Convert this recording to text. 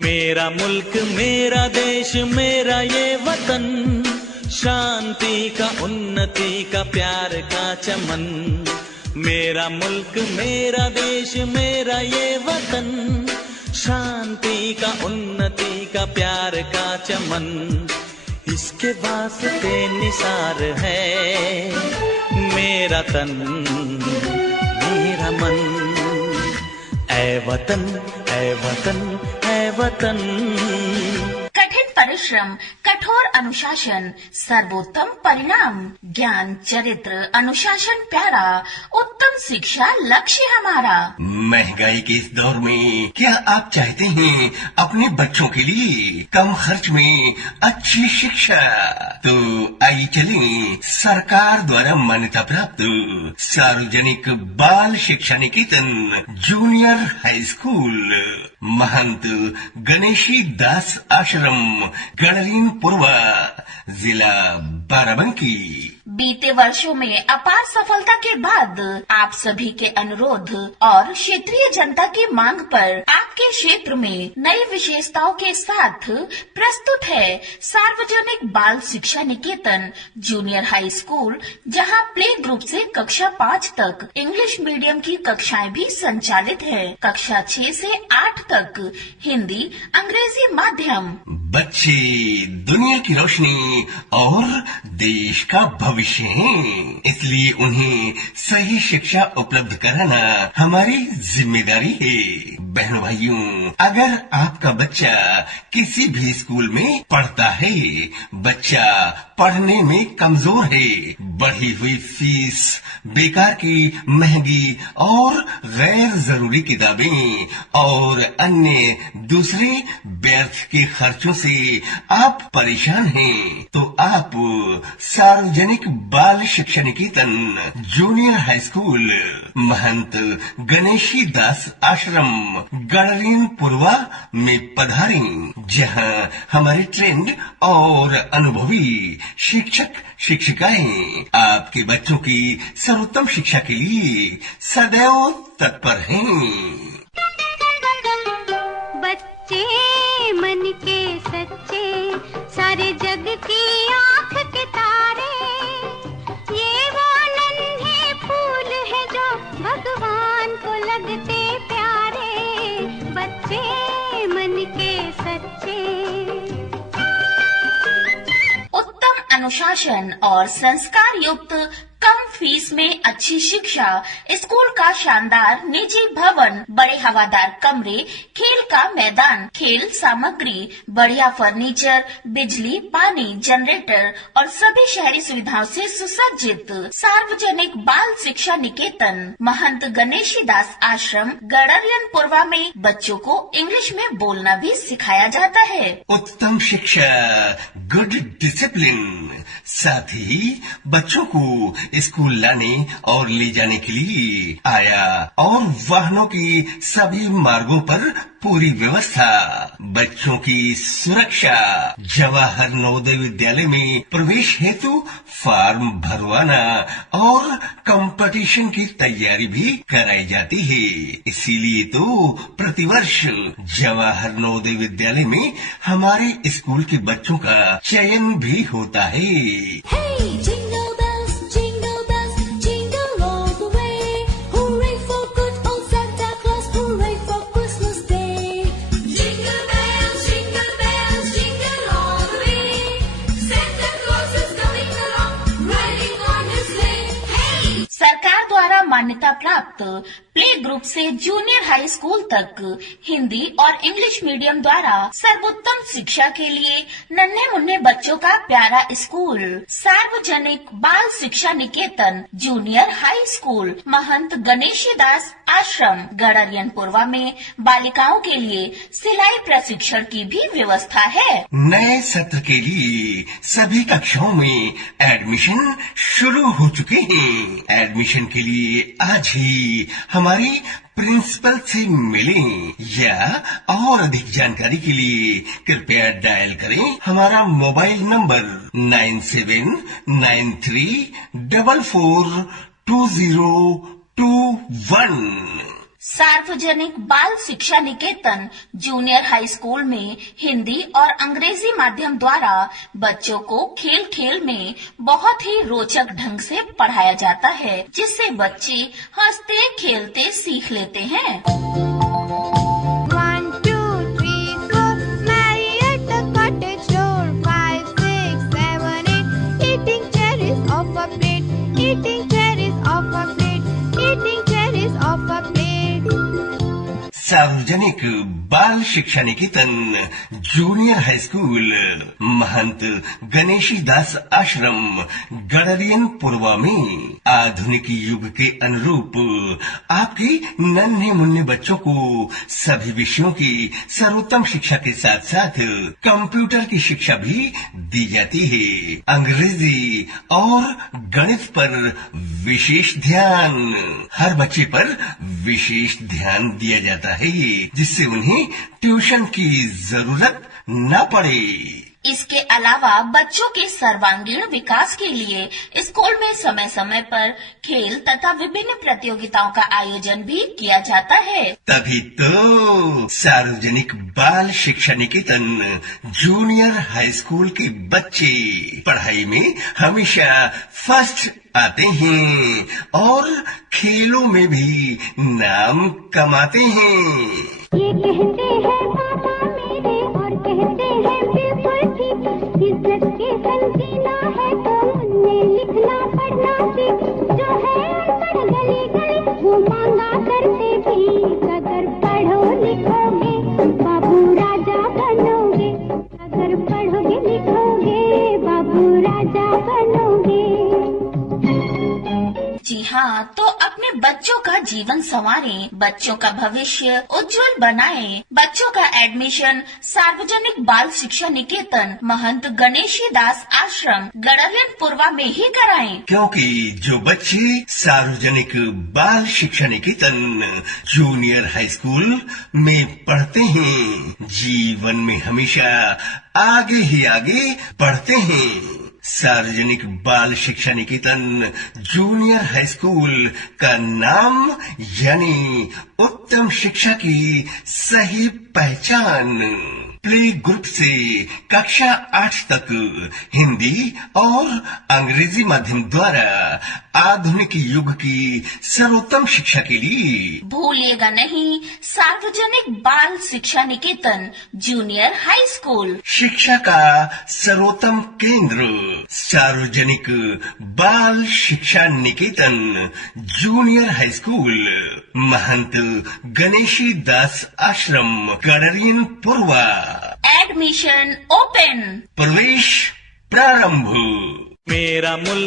मेरा मुल्क मेरा देश मेरा ये वतन, शांति का उन्नति का प्यार का चमन। मेरा मुल्क मेरा देश मेरा ये वतन, शांति का उन्नति का प्यार का चमन। इसके वास्ते निसार है मेरा तन मेरा मन। ऐ वतन ऐ वतन ऐ वतन। कठिन परिश्रम, कठोर अनुशासन, सर्वोत्तम परिणाम, ज्ञान चरित्र अनुशासन प्यारा, उत्तम शिक्षा लक्ष्य हमारा। महंगाई के इस दौर में क्या आप चाहते हैं अपने बच्चों के लिए कम खर्च में अच्छी शिक्षा? तो आइए चलें सरकार द्वारा मान्यता प्राप्त सार्वजनिक बाल शिक्षा निकेतन जूनियर हाई स्कूल, महंत गणेशी दास आश्रम, गणरीन पूर्वा, जिला बाराबंकी। बीते वर्षों में अपार सफलता के बाद आप सभी के अनुरोध और क्षेत्रीय जनता की मांग पर आपके क्षेत्र में नई विशेषताओं के साथ प्रस्तुत है सार्वजनिक बाल शिक्षा निकेतन जूनियर हाई स्कूल, जहां प्ले ग्रुप से कक्षा 5 तक इंग्लिश मीडियम की कक्षाएं भी संचालित है। कक्षा 6 से 8 तक हिंदी अंग्रेजी माध्यम। बच्चे दुनिया की रोशनी और देश का भविष्य हैं, इसलिए उन्हें सही शिक्षा उपलब्ध कराना हमारी जिम्मेदारी है। बहनों भाइयों, अगर आपका बच्चा किसी भी स्कूल में पढ़ता है, बच्चा पढ़ने में कमजोर है, बढ़ी हुई फीस, बेकार की महंगी और गैर जरूरी किताबें और अन्य दूसरे व्यर्थ के खर्चों से आप परेशान हैं, तो आप सार्वजनिक बाल शिक्षा निकेतन जूनियर हाई स्कूल, महंत गणेशी दास आश्रम, गणरीन पूर्वा में पधारें, जहां हमारे ट्रेंड और अनुभवी शिक्षक शिक्षिकाएं आपके बच्चों की सर्वोत्तम शिक्षा के लिए सदैव तत्पर हैं। बच्चे मन के सच्चे, सारे जग की आंख के तारे, ये वो नन्हे फूल है जो भगवान को लगते प्यारे। बच्चे मन के सच्चे। उत्तम अनुशासन और संस्कार युक्त कम फीस में अच्छी शिक्षा, स्कूल का शानदार निजी भवन, बड़े हवादार कमरे, खेल का मैदान, खेल सामग्री, बढ़िया फर्नीचर, बिजली, पानी, जनरेटर और सभी शहरी सुविधाओं से सुसज्जित सार्वजनिक बाल शिक्षा निकेतन महंत गणेशी दास आश्रम, गणरियन पूर्वा में बच्चों को इंग्लिश में बोलना भी सिखाया जाता है। उत्तम शिक्षा, गुड डिसिप्लिन, साथ ही बच्चों को स्कूल लाने और ले जाने के लिए आया और वाहनों की सभी मार्गों पर पूरी व्यवस्था, बच्चों की सुरक्षा, जवाहर नवोदय विद्यालय में प्रवेश हेतु फॉर्म भरवाना और कंपटीशन की तैयारी भी कराई जाती है। इसीलिए तो प्रतिवर्ष जवाहर नवोदय विद्यालय में हमारे स्कूल के बच्चों का चयन भी होता है। मान्यता प्राप्त प्ले ग्रुप से जूनियर हाई स्कूल तक हिंदी और इंग्लिश मीडियम द्वारा सर्वोत्तम शिक्षा के लिए नन्हे मुन्ने बच्चों का प्यारा स्कूल, सार्वजनिक बाल शिक्षा निकेतन जूनियर हाई स्कूल, महंत गणेशी दास आश्रम, गणरियन पूर्वा में बालिकाओं के लिए सिलाई प्रशिक्षण की भी व्यवस्था है। नए सत्र के लिए सभी कक्षाओं में एडमिशन शुरू हो चुके हैं। एडमिशन के लिए आज ही हमारी प्रिंसिपल से मिलें या और अधिक जानकारी के लिए कृपया डायल करें हमारा मोबाइल नंबर 9793442021। सार्वजनिक बाल शिक्षा निकेतन जूनियर हाई स्कूल में हिंदी और अंग्रेजी माध्यम द्वारा बच्चों को खेल खेल में बहुत ही रोचक ढंग से पढ़ाया जाता है, जिससे बच्चे हंसते खेलते सीख लेते हैं। 1, 2, 3, 4, Mary at the cottage door. 5, 6, 7, 8, eating cherries off a plate, eating cherries off a plate, eating cherries off a plate. सार्वजनिक बाल शिक्षा निकेतन जूनियर हाई स्कूल महंत गणेशी दास आश्रम गडरियन पूर्वा में आधुनिक युग के अनुरूप आपके नन्हे मुन्ने बच्चों को सभी विषयों की सर्वोत्तम शिक्षा के साथ साथ कंप्यूटर की शिक्षा भी दी जाती है। अंग्रेजी और गणित पर विशेष ध्यान, हर बच्चे पर विशेष ध्यान दिया जाता है, जिससे उन्हें ट्यूशन की जरूरत न पड़े। इसके अलावा बच्चों के सर्वांगीण विकास के लिए स्कूल में समय समय पर खेल तथा विभिन्न प्रतियोगिताओं का आयोजन भी किया जाता है। तभी तो सार्वजनिक बाल शिक्षा निकेतन जूनियर हाई स्कूल के बच्चे पढ़ाई में हमेशा फर्स्ट आते हैं और खेलों में भी नाम कमाते हैं। ये कहते हैं पापा मेरे और कहते हैं बिल्कुल ठीक, इज्जत के संग जीना है तो मुन्ने लिखना पढ़ना सीख, जो है अनपढ़ गली गली वो मांगा करते भी, अगर पढ़ो लिखोगे बाबू राजा बनोगे, अगर पढ़ोगे लिखोगे बाबू राजा बनोगे। जी हाँ, तो अपने बच्चों का जीवन संवारें, बच्चों का भविष्य उज्जवल बनाएं। बच्चों का एडमिशन सार्वजनिक बाल शिक्षा निकेतन महंत गणेशी दास आश्रम गडरियन पूर्वा में ही कराएं। क्योंकि जो बच्चे सार्वजनिक बाल शिक्षा निकेतन जूनियर हाई स्कूल में पढ़ते हैं, जीवन में हमेशा आगे ही आगे बढ़ते हैं। सार्वजनिक बाल शिक्षा निकेतन जूनियर हाई स्कूल का नाम यानी उत्तम शिक्षा की सही पहचान। प्ले ग्रुप से कक्षा 8 तक हिंदी और अंग्रेजी माध्यम द्वारा आधुनिक युग की सर्वोत्तम शिक्षा के लिए भूलिएगा नहीं, सार्वजनिक बाल शिक्षा निकेतन जूनियर हाई स्कूल शिक्षा का सर्वोत्तम केंद्र। सार्वजनिक बाल शिक्षा निकेतन जूनियर हाई स्कूल महंत गणेशी दास आश्रम गडरियन पूर्वा। एडमिशन ओपन, प्रवेश प्रारंभ। मेरा मुल्क